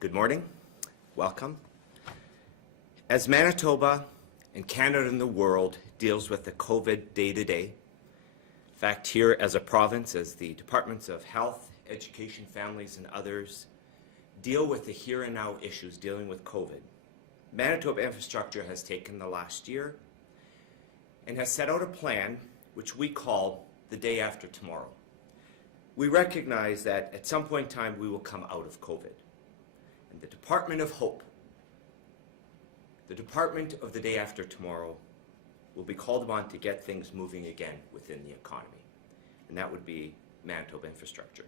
Good morning. Welcome. As Manitoba and Canada and the world deals with the COVID day-to-day, in fact, here as a province, as the Departments of Health, Education, Families, and others deal with the here and now issues dealing with COVID, Manitoba Infrastructure has taken the last year and has set out a plan which we call the day after tomorrow. We recognize that at some point in time we will come out of COVID. And the Department of Hope, the Department of the Day After Tomorrow, will be called upon to get things moving again within the economy. And that would be Manitoba Infrastructure.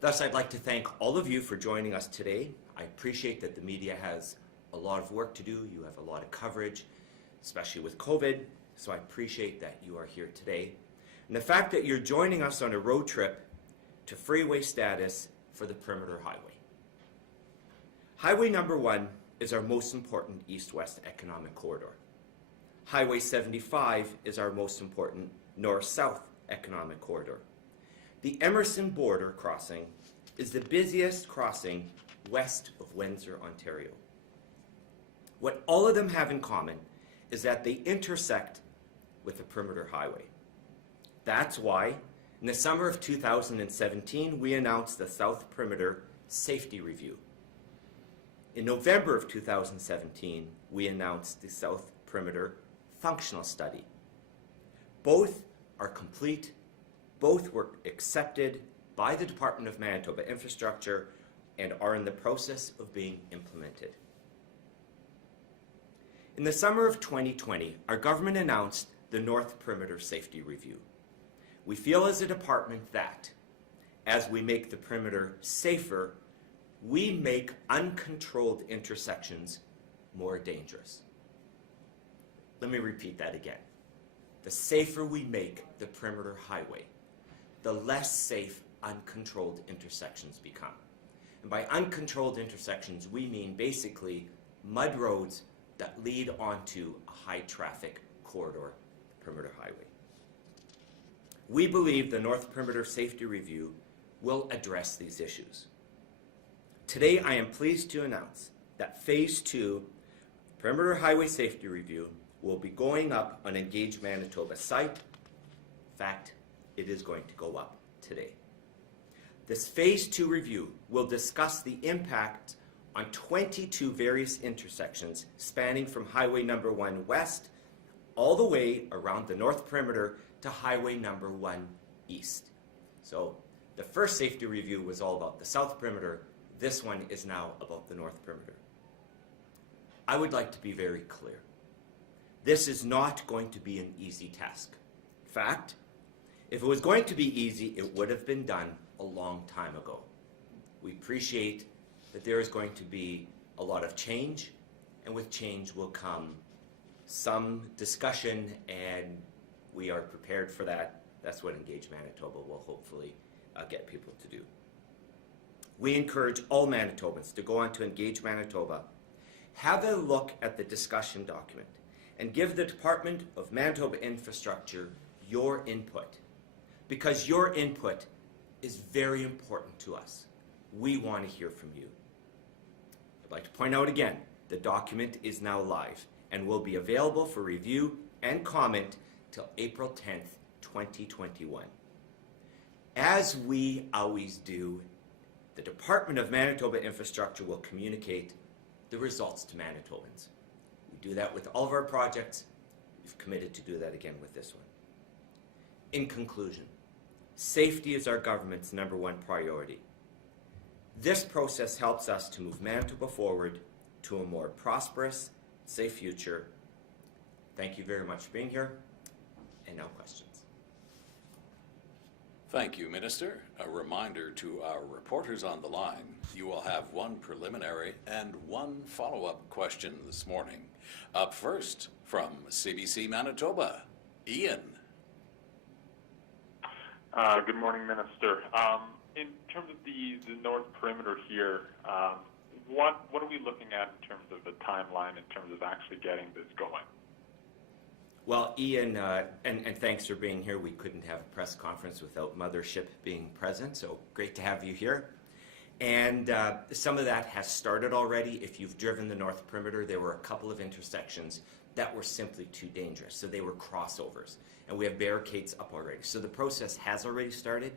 Thus, I'd like to thank all of you for joining us today. I appreciate that the media has a lot of work to do. You have a lot of coverage, especially with COVID. So I appreciate that you are here today. And the fact that you're joining us on a road trip to freeway status for the Perimeter Highway. Highway number 1 is our most important east-west economic corridor. Highway 75 is our most important north-south economic corridor. The Emerson border crossing is the busiest crossing west of Windsor, Ontario. What all of them have in common is that they intersect with the Perimeter Highway. That's why, in the summer of 2017, we announced the South Perimeter Safety Review. In November of 2017, we announced the South Perimeter Functional Study. Both are complete, both were accepted by the Department of Manitoba Infrastructure and are in the process of being implemented. In the summer of 2020, our government announced the North Perimeter Safety Review. We feel as a department that, as we make the perimeter safer, we make uncontrolled intersections more dangerous. Let me repeat that again. The safer we make the perimeter highway, the less safe uncontrolled intersections become. And by uncontrolled intersections, we mean basically mud roads that lead onto a high traffic corridor, perimeter highway. We believe the North Perimeter Safety Review will address these issues. Today, I am pleased to announce that Phase 2 Perimeter Highway Safety Review will be going up on Engage Manitoba site. In fact, it is going to go up today. This Phase 2 review will discuss the impact on 22 various intersections spanning from Highway number 1 west all the way around the North Perimeter to Highway number 1 east. So the first safety review was all about the South Perimeter. This one is now about the North Perimeter. I would like to be very clear. This is not going to be an easy task. In fact, if it was going to be easy, it would have been done a long time ago. We appreciate that there is going to be a lot of change, and with change will come some discussion, and we are prepared for that. That's what Engage Manitoba will hopefully get people to do. We encourage all Manitobans to go on to Engage Manitoba, have a look at the discussion document, and give the Department of Manitoba Infrastructure your input, because your input is very important to us. We want to hear from you. I'd like to point out again, the document is now live and will be available for review and comment till April 10th, 2021. As we always do, the Department of Manitoba Infrastructure will communicate the results to Manitobans. We do that with all of our projects. We've committed to do that again with this one. In conclusion, safety is our government's #1 priority. This process helps us to move Manitoba forward to a more prosperous, safe future. Thank you very much for being here. And now questions. Thank you, Minister. A reminder to our reporters on the line, you will have one preliminary and one follow-up question this morning. Up first, from CBC Manitoba, Ian. Good morning, Minister. In terms of the North Perimeter here, what are we looking at in terms of the timeline, in terms of actually getting this going? Well, Ian, and thanks for being here. We couldn't have a press conference without Mothership being present, so great to have you here. And some of that has started already. If you've driven the North Perimeter, there were a couple of intersections that were simply too dangerous. So they were crossovers. And we have barricades up already. So the process has already started.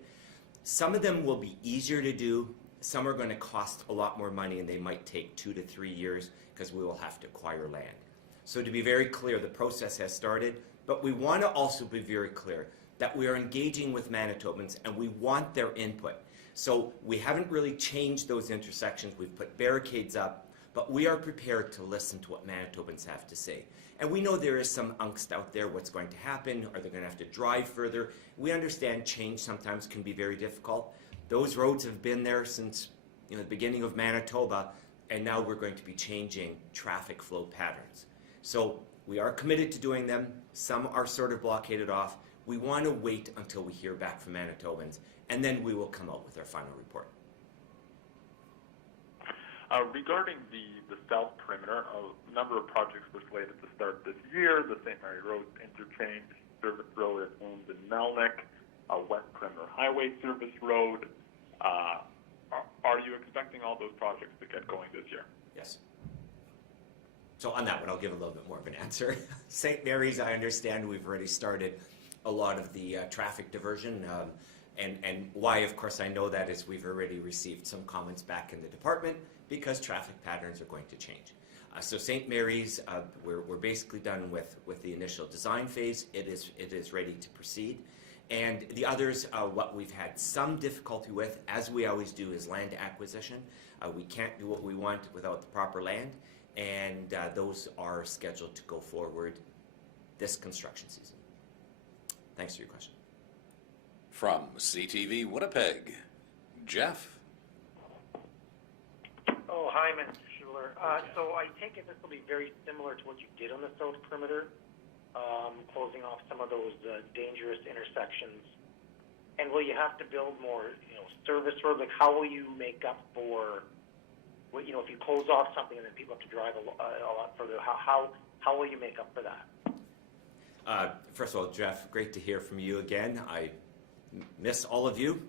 Some of them will be easier to do. Some are going to cost a lot more money, and they might take 2 to 3 years because we will have to acquire land. So to be very clear, the process has started, but we want to also be very clear that we are engaging with Manitobans and we want their input. So we haven't really changed those intersections. We've put barricades up, but we are prepared to listen to what Manitobans have to say. And we know there is some angst out there. What's going to happen? Are they going to have to drive further? We understand change sometimes can be very difficult. Those roads have been there since the beginning of Manitoba, and now we're going to be changing traffic flow patterns. So we are committed to doing them. Some are sort of blockaded off. We want to wait until we hear back from Manitobans, and then we will come out with our final report. Regarding the South Perimeter, a number of projects were slated to start this year. The St. Mary Road Interchange Service Road at Holmes and Melnick, West Perimeter Highway Service Road. Are you expecting all those projects to get going this year? Yes. So on that one, I'll give a little bit more of an answer. St. Mary's, I understand we've already started a lot of the traffic diversion. And why, of course, I know that is we've already received some comments back in the department because traffic patterns are going to change. So St. Mary's, we're basically done with the initial design phase. It is ready to proceed. And the others, what we've had some difficulty with, as we always do, is land acquisition. We can't do what we want without the proper land, and those are scheduled to go forward this construction season. Thanks for your question. From CTV Winnipeg, Jeff. Oh, hi, Minister Schuler. So I take it this will be very similar to what you did on the South Perimeter, closing off some of those dangerous intersections. And will you have to build more, service roads? Like, how will you make up for, if you close off something and then people have to drive a lot further? How will you make up for that? First of all, Jeff, great to hear from you again. I miss all of you.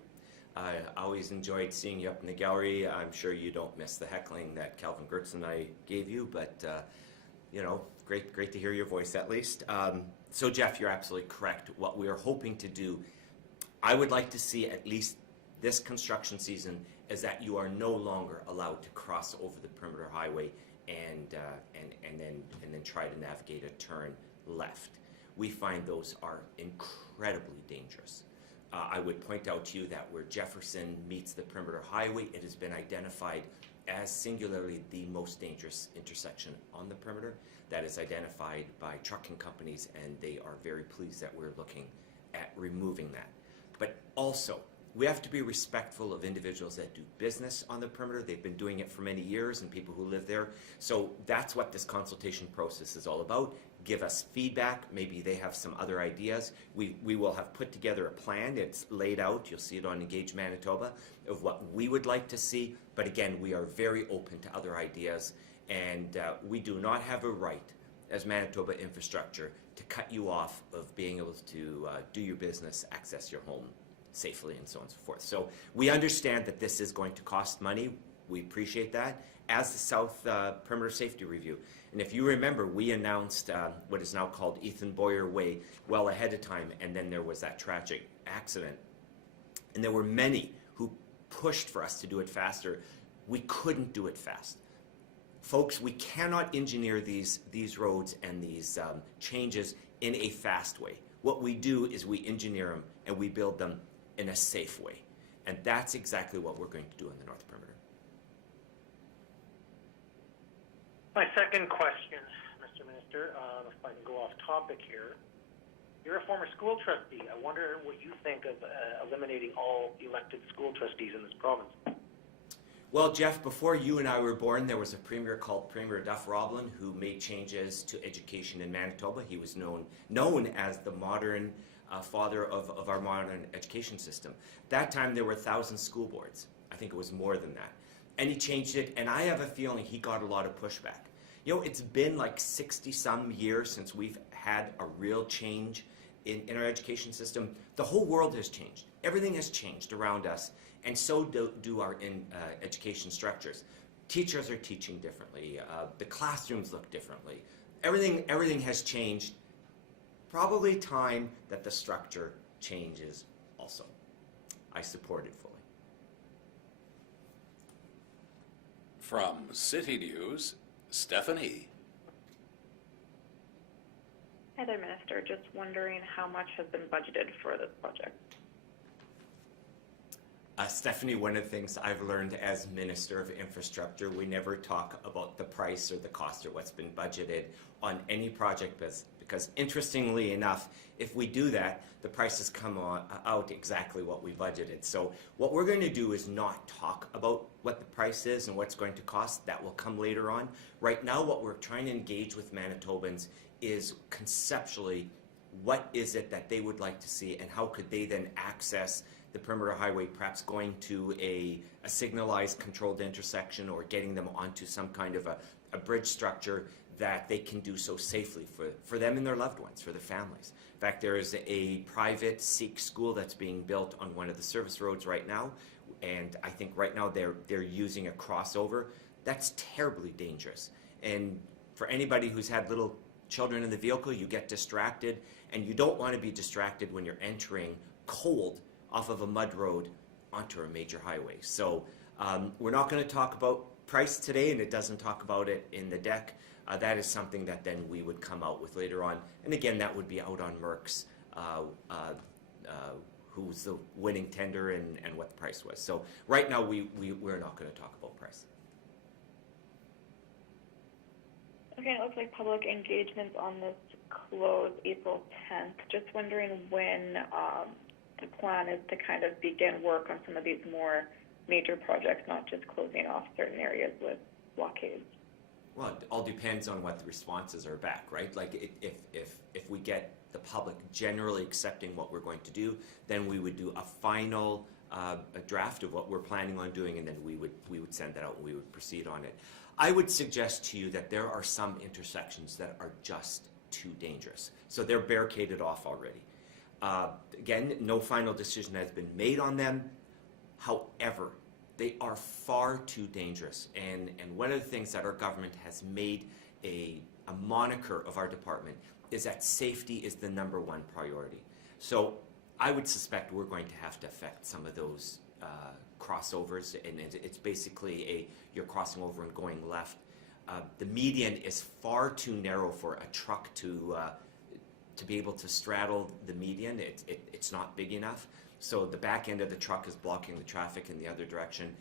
I always enjoyed seeing you up in the gallery. I'm sure you don't miss the heckling that Calvin Gertz and I gave you, but great to hear your voice at least. So Jeff, you're absolutely correct. What we are hoping to do, I would like to see at least this construction season, is that you are no longer allowed to cross over the perimeter highway and then try to navigate a turn left. We find those are incredibly dangerous. I would point out to you that where Jefferson meets the perimeter highway, it has been identified as singularly the most dangerous intersection on the perimeter. That is identified by trucking companies, and they are very pleased that we're looking at removing that. But also, we have to be respectful of individuals that do business on the perimeter. They've been doing it for many years, and people who live there. So that's what this consultation process is all about. Give us feedback. Maybe they have some other ideas. We will have put together a plan. It's laid out. You'll see it on Engage Manitoba of what we would like to see. But again, we are very open to other ideas, and we do not have a right as Manitoba Infrastructure to cut you off of being able to do your business, access your home safely, and so on and so forth. So we understand that this is going to cost money. We appreciate that, as the South Perimeter Safety Review. And if you remember, we announced what is now called Ethan Boyer Way well ahead of time, and then there was that tragic accident. And there were many who pushed for us to do it faster. We couldn't do it fast. Folks, we cannot engineer these roads and these changes in a fast way. What we do is we engineer them and we build them in a safe way. And that's exactly what we're going to do in the North Perimeter. My second question, Mr. Minister, if I can go off topic here. You're a former school trustee. I wonder what you think of eliminating all elected school trustees in this province. Well, Jeff, before you and I were born, there was a premier called Premier Duff Roblin who made changes to education in Manitoba. He was known as the modern father of our modern education system. That time there were 1,000 school boards. I think it was more than that. And he changed it, and I have a feeling he got a lot of pushback. It's been like 60-some years since we've had a real change in our education system, the whole world has changed. Everything has changed around us, and so do our education structures. Teachers are teaching differently. The classrooms look differently. Everything has changed. Probably time that the structure changes also. I support it fully. From CityNews, Stephanie. Hi there, Minister. Just wondering how much has been budgeted for this project? Stephanie, one of the things I've learned as Minister of Infrastructure, we never talk about the price or the cost or what's been budgeted on any project, because interestingly enough, if we do that, the prices come out exactly what we budgeted. So what we're going to do is not talk about what the price is and what's going to cost. That will come later on. Right now, what we're trying to engage with Manitobans is conceptually, what is it that they would like to see, and how could they then access the perimeter highway, perhaps going to a signalized controlled intersection or getting them onto some kind of a bridge structure that they can do so safely for them and their loved ones, for their families. In fact, there is a private Sikh school that's being built on one of the service roads right now, and I think right now they're using a crossover. That's terribly dangerous. And for anybody who's had little children in the vehicle, you get distracted, and you don't want to be distracted when you're entering cold off of a mud road onto a major highway. So we're not going to talk about price today, and it doesn't talk about it in the deck. That is something that then we would come out with later on. And again, that would be out on Merck's, who's the winning tender and what the price was. So right now, we're not going to talk about price. Okay, it looks like public engagements on this close April 10th. Just wondering when the plan is to kind of begin work on some of these more major projects, not just closing off certain areas with blockades. Well, it all depends on what the responses are back, right? Like if we get the public generally accepting what we're going to do, then we would do a final a draft of what we're planning on doing, and then we would send that out and we would proceed on it. I would suggest to you that there are some intersections that are just too dangerous. So they're barricaded off already. Again, no final decision has been made on them. However, they are far too dangerous. And one of the things that our government has made a moniker of our department is that safety is the #1 priority. So I would suspect we're going to have to affect some of those crossovers, and it's basically you're crossing over and going left. The median is far too narrow for a truck to be able to straddle the median. It's not big enough. So the back end of the truck is blocking the traffic in the other direction.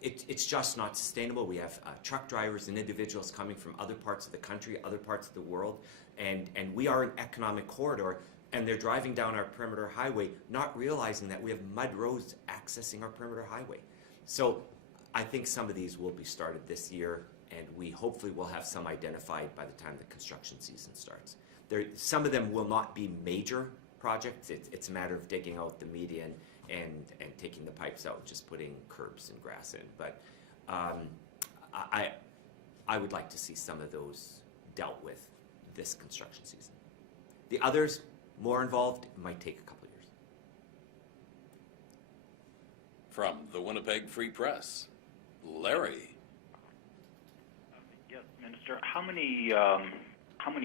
It's just not sustainable. We have truck drivers and individuals coming from other parts of the country, other parts of the world, and we are an economic corridor, and they're driving down our perimeter highway, not realizing that we have mud roads accessing our perimeter highway. So I think some of these will be started this year, and we hopefully will have some identified by the time the construction season starts. Some of them will not be major projects. It's a matter of digging out the median and taking the pipes out, just putting curbs and grass in. But I would like to see some of those dealt with this construction season. The others, more involved, might take a couple of years. From the Winnipeg Free Press, Larry. Yes, Minister. How many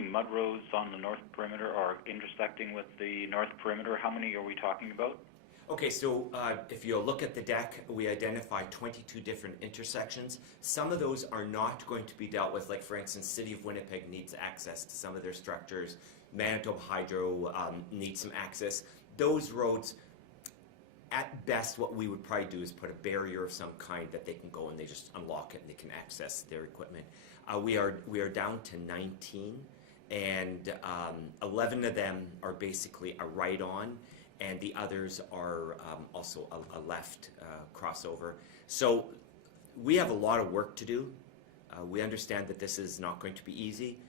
mud roads on the north perimeter are intersecting with the north perimeter? How many are we talking about? Okay, so if you look at the deck, we identify 22 different intersections. Some of those are not going to be dealt with, like for instance, City of Winnipeg needs access to some of their structures. Manitoba Hydro needs some access. Those roads, at best, what we would probably do is put a barrier of some kind that they can go and they just unlock it and they can access their equipment. We are down to 19, and 11 of them are basically a right-on, and the others are also a left crossover. So we have a lot of work to do. We understand that this is not going to be easy.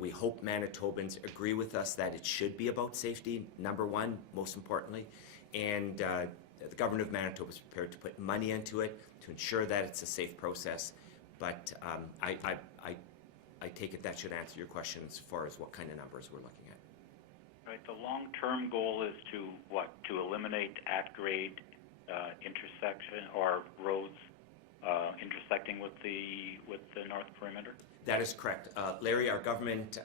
We hope Manitobans agree with us that it should be about safety, #1, most importantly, and the government of Manitoba is prepared to put money into it to ensure that it's a safe process. But I take it that should answer your question as far as what kind of numbers we're looking at. Right, the long-term goal is to what? To eliminate at-grade intersection or roads intersecting with the North Perimeter? That is correct. Larry, our government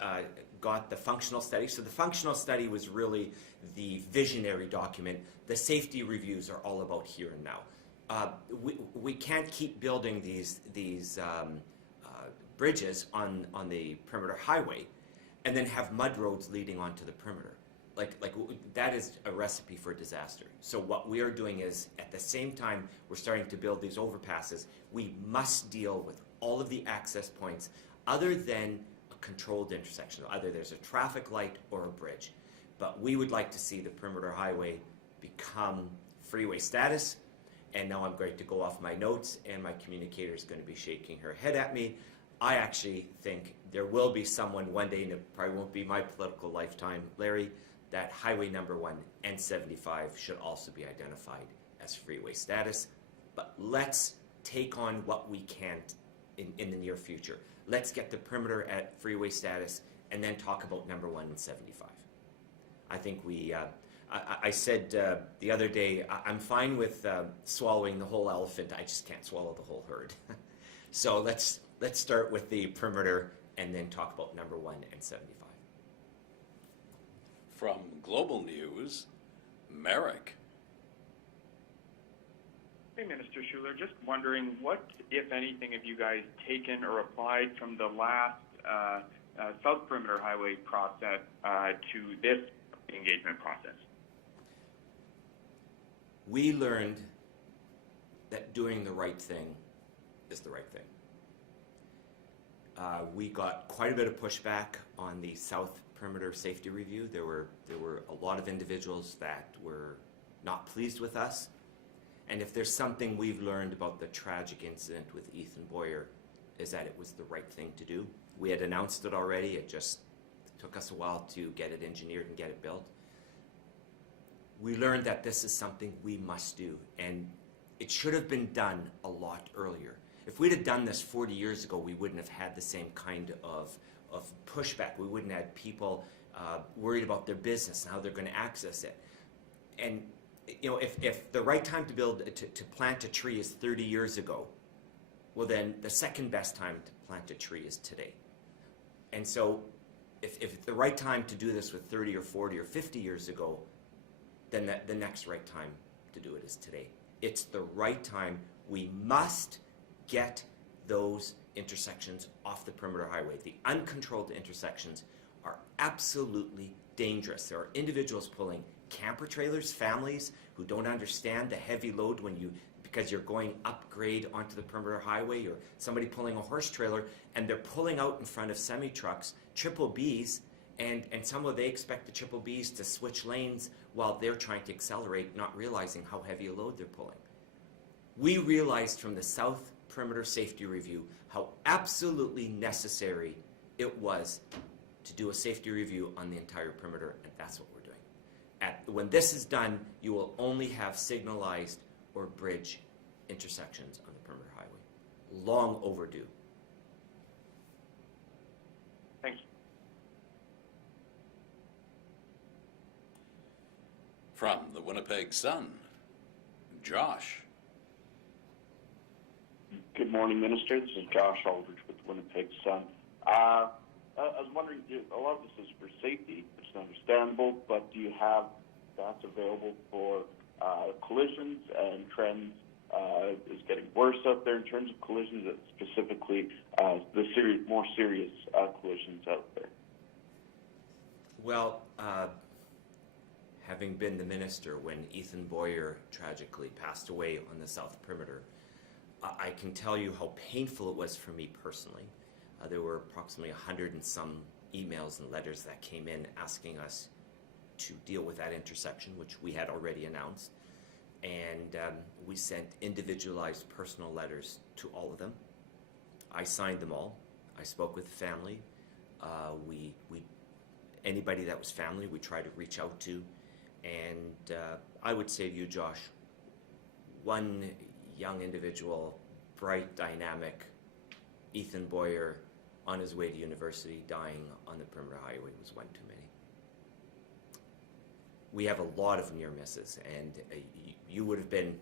got the functional study. So the functional study was really the visionary document. The safety reviews are all about here and now. We can't keep building these bridges on the perimeter highway and then have mud roads leading onto the perimeter. Like that is a recipe for disaster. So what we are doing is, at the same time we're starting to build these overpasses, we must deal with all of the access points other than a controlled intersection. Either there's a traffic light or a bridge. But we would like to see the perimeter highway become freeway status. And now I'm going to go off my notes, and my communicator is going to be shaking her head at me. I actually think there will be someone one day, and it probably won't be my political lifetime, Larry, that Highway number 1 and 75 should also be identified as freeway status. But let's take on what we can in the near future. Let's get the perimeter at freeway status and then talk about number 1 and 75. I think I said the other day, I'm fine with swallowing the whole elephant. I just can't swallow the whole herd. So let's start with the perimeter and then talk about number 1 and 75. From Global News, Merrick. Hey, Minister Schuler, just wondering what, if anything, have you guys taken or applied from the last South Perimeter Highway process to this engagement process? We learned that doing the right thing is the right thing. We got quite a bit of pushback on the South Perimeter Safety Review. There were a lot of individuals that were not pleased with us. And if there's something we've learned about the tragic incident with Ethan Boyer, is that it was the right thing to do. We had announced it already. It just took us a while to get it engineered and get it built. We learned that this is something we must do, and it should have been done a lot earlier. If we'd have done this 40 years ago, we wouldn't have had the same kind of pushback. We wouldn't have had people worried about their business and how they're going to access it. And you know, if the right time to plant a tree is 30 years ago, well then the second best time to plant a tree is today. And so if the right time to do this with 30 or 40 or 50 years ago, then the next right time to do it is today. It's the right time. We must get those intersections off the perimeter highway. The uncontrolled intersections are absolutely dangerous. There are individuals pulling camper trailers, families who don't understand the heavy load because you're going upgrade onto the perimeter highway, or somebody pulling a horse trailer and they're pulling out in front of semi-trucks, triple Bs, and somehow they expect the triple Bs to switch lanes while they're trying to accelerate, not realizing how heavy a load they're pulling. We realized from the South Perimeter Safety Review how absolutely necessary it was to do a safety review on the entire perimeter, and that's what we're doing. When this is done, you will only have signalized or bridge intersections on the perimeter highway. Long overdue. Thanks. From the Winnipeg Sun, Josh. Good morning, Minister. This is Josh Aldridge with the Winnipeg Sun. I was wondering, a lot of this is for safety, which is understandable, but do you have stats available for collisions and trends? Is getting worse out there in terms of collisions, specifically the more serious collisions out there? Well, having been the minister when Ethan Boyer tragically passed away on the South Perimeter, I can tell you how painful it was for me personally. There were approximately 100 and some emails and letters that came in asking us to deal with that intersection, which we had already announced. And we sent individualized personal letters to all of them. I signed them all. I spoke with the family. Anybody that was family, we tried to reach out to. And I would say to you, Josh, one young individual, bright, dynamic, Ethan Boyer, on his way to university, dying on the perimeter highway was one too many. we have a lot of near misses, and you would have been,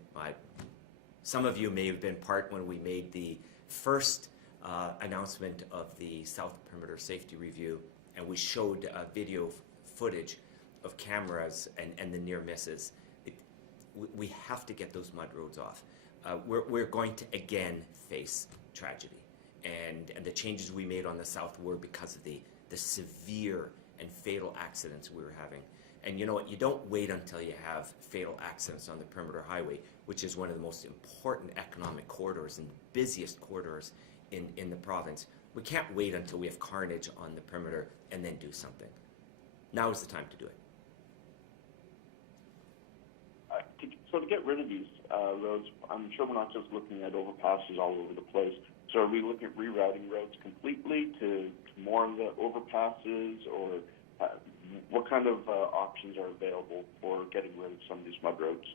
some of you may have been part when we made the first announcement of the South Perimeter Safety Review, and we showed video footage of cameras and the near misses. We have to get those mud roads off. We're going to again face tragedy, and the changes we made on the South were because of the severe and fatal accidents we were having. And you know what? You don't wait until you have fatal accidents on the Perimeter Highway, which is one of the most important economic corridors and busiest corridors in the province. We can't wait until we have carnage on the perimeter and then do something. Now is the time to do it. So to get rid of these roads, I'm sure we're not just looking at overpasses all over the place. So are we looking at rerouting roads completely to more of the overpasses, or what kind of options are available for getting rid of some of these mud roads?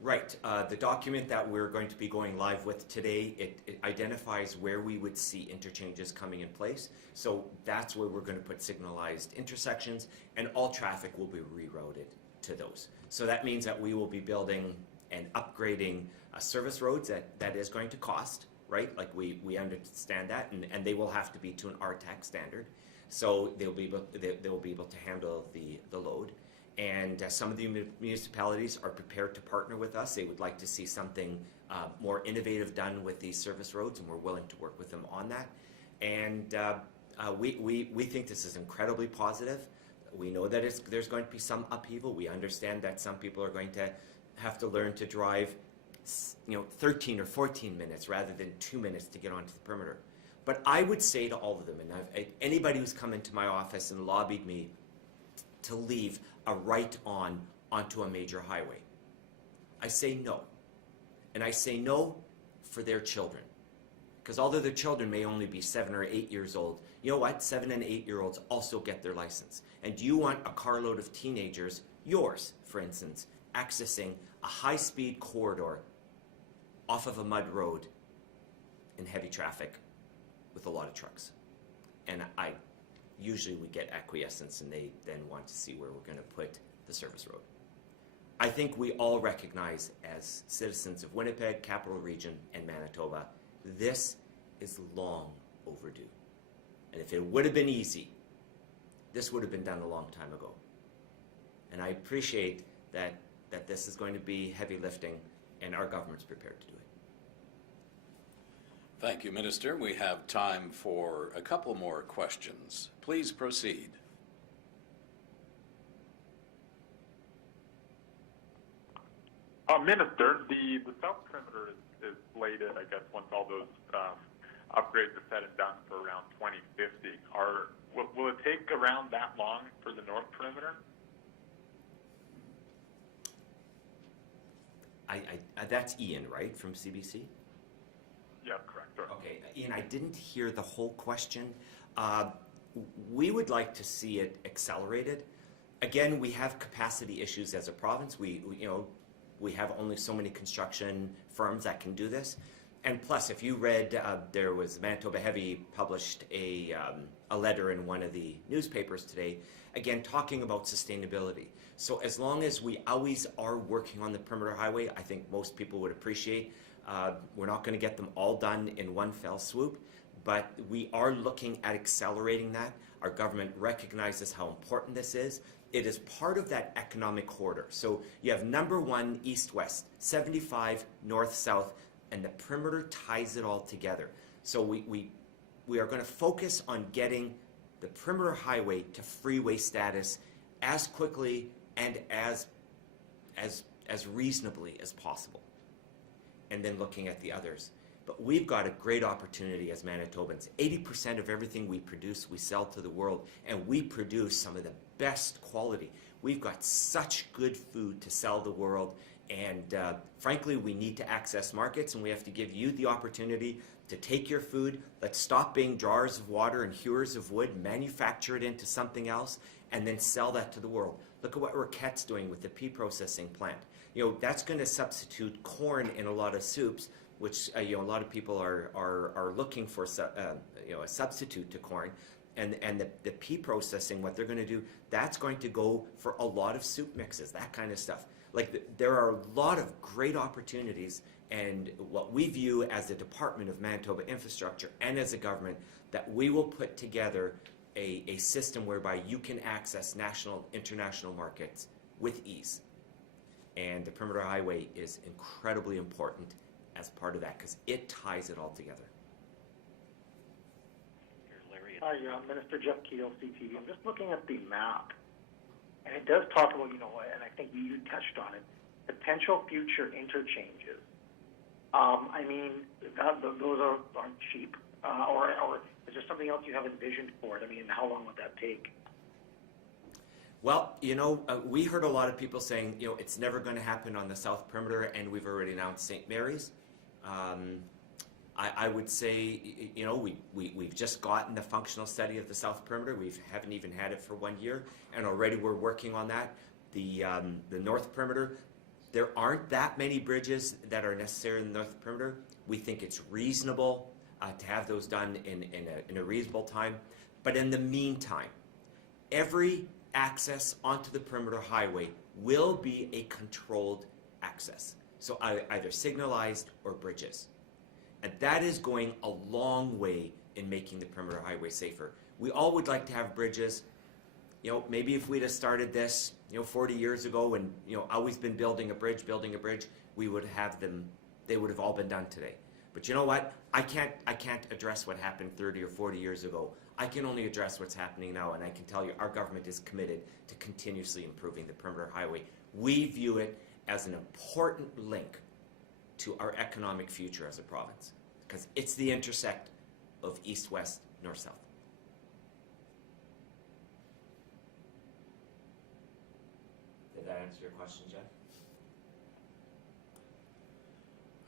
Right. The document that we're going to be going live with today, it identifies where we would see interchanges coming in place. So that's where we're going to put signalized intersections, and all traffic will be rerouted to those. So that means that we will be building and upgrading service roads that is going to cost, right? Like we understand that, and they will have to be to an RTAC standard. So they'll be able to handle the load. And some of the municipalities are prepared to partner with us. They would like to see something more innovative done with these service roads, and we're willing to work with them on that. And we think this is incredibly positive. We know that there's going to be some upheaval. We understand that some people are going to have to learn to drive 13 or 14 minutes rather than 2 minutes to get onto the perimeter. But I would say to all of them, and anybody who's come into my office and lobbied me to leave a right onto a major highway, I say no. And I say no for their children. Because although their children may only be 7 or 8 years old, you know what? 7 and 8-year-olds also get their license. And do you want a carload of teenagers, yours, for instance, accessing a high-speed corridor off of a mud road in heavy traffic with a lot of trucks? And usually we get acquiescence, and they then want to see where we're going to put the service road. I think we all recognize, as citizens of Winnipeg, Capital Region, and Manitoba, this is long overdue. And if it would have been easy, this would have been done a long time ago. And I appreciate that this is going to be heavy lifting, and our government's prepared to do it. Thank you, Minister. We have time for a couple more questions. Please proceed. Minister, the South Perimeter is slated, I guess, once all those upgrades are said and done, for around 2050. Will it take around that long for the North Perimeter? That's Ian, right, from CBC? Yeah, correct. Sir. Okay, Ian, I didn't hear the whole question. We would like to see it accelerated. Again, we have capacity issues as a province. We have only so many construction firms that can do this. And plus, if you read, there was Manitoba Heavy published a letter in one of the newspapers today, again, talking about sustainability. So as long as we always are working on the Perimeter Highway, I think most people would appreciate. We're not going to get them all done in one fell swoop, but we are looking at accelerating that. Our government recognizes how important this is. It is part of that economic corridor. So you have number 1 east-west, 75 north-south, and the perimeter ties it all together. So we are going to focus on getting the Perimeter Highway to freeway status as quickly and as reasonably as possible, and then looking at the others. But we've got a great opportunity as Manitobans. 80% of everything we produce, we sell to the world, and we produce some of the best quality. We've got such good food to sell the world, and frankly, we need to access markets, and we have to give you the opportunity to take your food. Let's stop being jars of water and hewers of wood, manufacture it into something else, and then sell that to the world. Look at what Roquette's doing with the pea processing plant. That's going to substitute corn in a lot of soups, which a lot of people are looking for a substitute to corn. And the pea processing, what they're going to do, that's going to go for a lot of soup mixes, that kind of stuff. Like, there are a lot of great opportunities, and what we view as the Department of Manitoba Infrastructure and as a government, that we will put together a system whereby you can access national, international markets with ease. And the Perimeter Highway is incredibly important as part of that, because it ties it all together. Hi, Minister Jeff Keel, CTV. I'm just looking at the map, and it does talk about, and I think you touched on it, potential future interchanges. I mean, those aren't cheap, or is there something else you have envisioned for it? I mean, how long would that take? Well, we heard a lot of people saying, it's never going to happen on the South Perimeter, and we've already announced St. Mary's. I would say, we've just gotten the functional study of the South Perimeter. We haven't even had it for 1 year, and already we're working on that. The North Perimeter, there aren't that many bridges that are necessary in the North Perimeter. We think it's reasonable to have those done in a reasonable time. But in the meantime, every access onto the Perimeter Highway will be a controlled access. So either signalized or bridges. And that is going a long way in making the Perimeter Highway safer. We all would like to have bridges. Maybe if we'd have started this, 40 years ago and, always been building a bridge, we would have them, they would have all been done today. But you know what? I can't address what happened 30 or 40 years ago. I can only address what's happening now, and I can tell you our government is committed to continuously improving the Perimeter Highway. We view it as an important link to our economic future as a province, because it's the intersect of east-west, north-south. Did that answer your question, Jeff?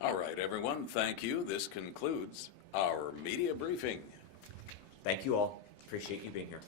All right, everyone, thank you. This concludes our media briefing. Thank you all. Appreciate you being here.